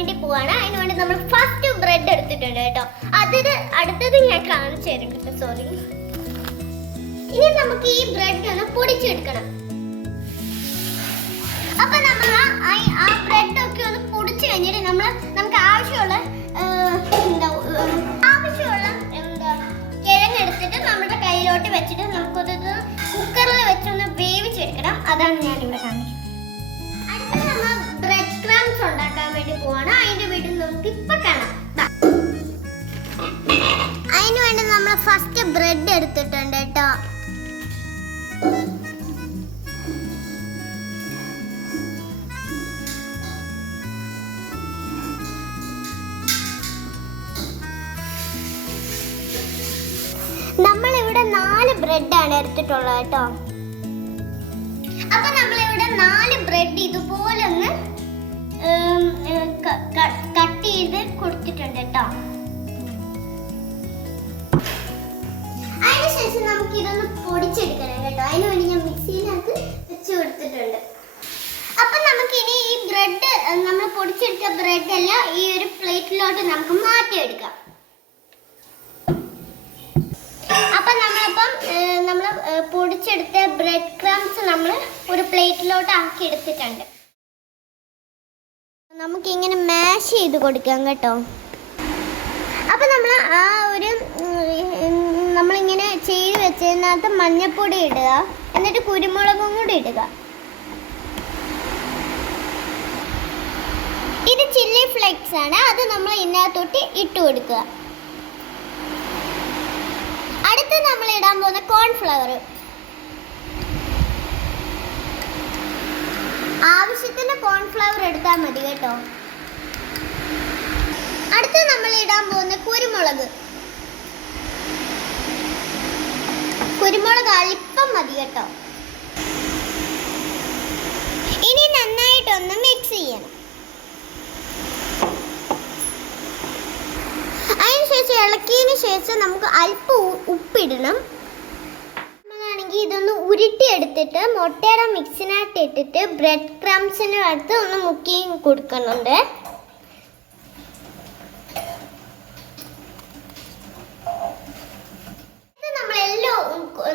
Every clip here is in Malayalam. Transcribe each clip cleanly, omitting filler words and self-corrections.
വേണ്ടി പോവാണ്. അതിനുവേണ്ടി നമ്മൾ ഫസ്റ്റ് ബ്രെഡ് എടുത്തിട്ടുണ്ട് കേട്ടോ. അടുത്തത് ഞാൻ കാണിച്ചു തരും കേട്ടോ. സോറി. ഇനി നമുക്ക് ഈ ബ്രെഡ് ഒന്ന് പൊടിച്ചെടുക്കണം. അപ്പൊ നമ്മൾ ആ ബ്രെഡ് ഒക്കെ ഒന്ന് പൊടിച്ചു കഴിഞ്ഞിട്ട് നമുക്ക് ആവശ്യമുള്ള കിഴങ്ങെടുത്തിട്ട് നമ്മുടെ കയ്യിലോട്ട് വെച്ചിട്ട് നമുക്കത് കുക്കറിൽ വെച്ചൊന്ന് വേവിച്ചെടുക്കണം. അതാണ് ഞാനിവിടെ കാണിക്കുന്നത്. അടുത്ത നമ്മൾ ബ്രെഡ് ക്രംസ് ഉണ്ടാക്കാൻ വേണ്ടി പോവാണ്. അതിന്റെ വീട്ടിൽ നമുക്ക് ഇപ്പൊ കാണാം. അതിന് വേണ്ടി നമ്മൾ ഫസ്റ്റ് ബ്രെഡ് എടുത്തിട്ടുണ്ട് കേട്ടോ. നമ്മളിവിടെ 4 ബ്രെഡാണ് എടുത്തിട്ടുള്ളത് കേട്ടോ. അപ്പൊ നമ്മളിവിടെ 4 ബ്രെഡ് ഇതുപോലെ ഒന്ന് കട്ട് ചെയ്ത് കൊടുത്തിട്ടുണ്ട് കേട്ടോ. അതിനുശേഷം നമുക്ക് ഇതൊന്ന് പൊടിച്ചെടുക്കണം കേട്ടോ. അതിന് വേണ്ടി ഞാൻ മിക്സിയിനകത്ത് വെച്ച് കൊടുത്തിട്ടുണ്ട്. അപ്പൊ നമുക്ക് ഇനി ഈ ബ്രെഡ് നമ്മൾ പൊടിച്ചെടുത്ത ബ്രെഡ് എല്ലാം ഈ ഒരു പ്ലേറ്റിലോട്ട് നമുക്ക് മാറ്റിയെടുക്കാം. അപ്പൊ നമ്മൾ പൊടിച്ചെടുത്ത ബ്രെഡ് ക്രംസ് നമ്മൾ ഒരു പ്ലേറ്റിലോട്ട് ആക്കി എടുത്തിട്ടുണ്ട്. നമുക്കിങ്ങനെ മാഷ് ചെയ്ത് കൊടുക്കാം കേട്ടോ. അപ്പൊ നമ്മളിങ്ങനെ ചെയ്ത് വെച്ചതിനകത്ത് മഞ്ഞപ്പൊടി ഇടുക, എന്നിട്ട് കുരുമുളകും കൂടി ഇടുക. ഇത് ചില്ലി ഫ്ലേക്സ് ആണ്. അത് നമ്മൾ ഇതിനകത്തോട്ട് ഇട്ട് കൊടുക്കുക. അടുത്ത് നമ്മൾ ഇടാൻ പോകുന്ന കോൺഫ്ലവർ. ആവശ്യത്തിന് കോൺഫ്ലവർ എടുത്താൽ മതി കേട്ടോ. അടുത്ത് നമ്മൾ ഇടാൻ പോകുന്ന കുരുമുളക് അല്പം മതി കേട്ടോ. ഇനി നന്നായിട്ടൊന്ന് മിക്സ് ചെയ്യണം. അതിനുശേഷം ഇളക്കിയതിന് ശേഷം നമുക്ക് അല്പം ഉപ്പിടണം. നമ്മളാണെങ്കിൽ ഇതൊന്ന് ഉരുട്ടിയെടുത്തിട്ട് മുട്ടയുടെ മിക്സിനകത്ത് ഇട്ടിട്ട് ബ്രെഡ് ക്രംസിന് അടുത്ത് ഒന്ന് മുക്കി കൊടുക്കുന്നുണ്ട്.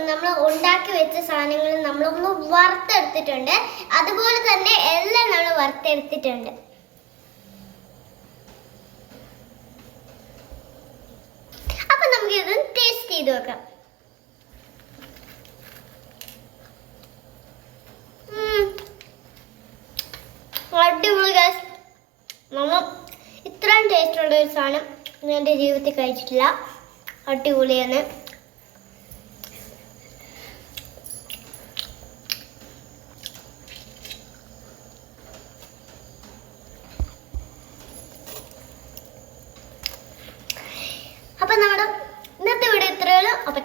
നമ്മൾ ഉണ്ടാക്കി വെച്ച സാധനങ്ങൾ നമ്മളൊന്ന് വറുത്തെടുത്തിട്ടുണ്ട്. അതുപോലെ തന്നെ എല്ലാം നമ്മൾ വറുത്തെടുത്തിട്ടുണ്ട്. അപ്പൊ നമുക്ക് ഇത് ടേസ്റ്റ് ചെയ്ത് നോക്കാം. അടിപൊളി ഗൈസ്. നമ്മൾ ഇത്രയും ടേസ്റ്റ് ഉള്ള ഒരു സാധനം ഞാൻ എൻ്റെ ജീവിതത്തിൽ കഴിച്ചിട്ടില്ല. അടിപൊളിയാണ്. അപ്പൊ നമ്മുടെ ഇന്നത്തെ വീഡിയോ ഇത്രയേ ഉള്ളൂ. അപ്പൊ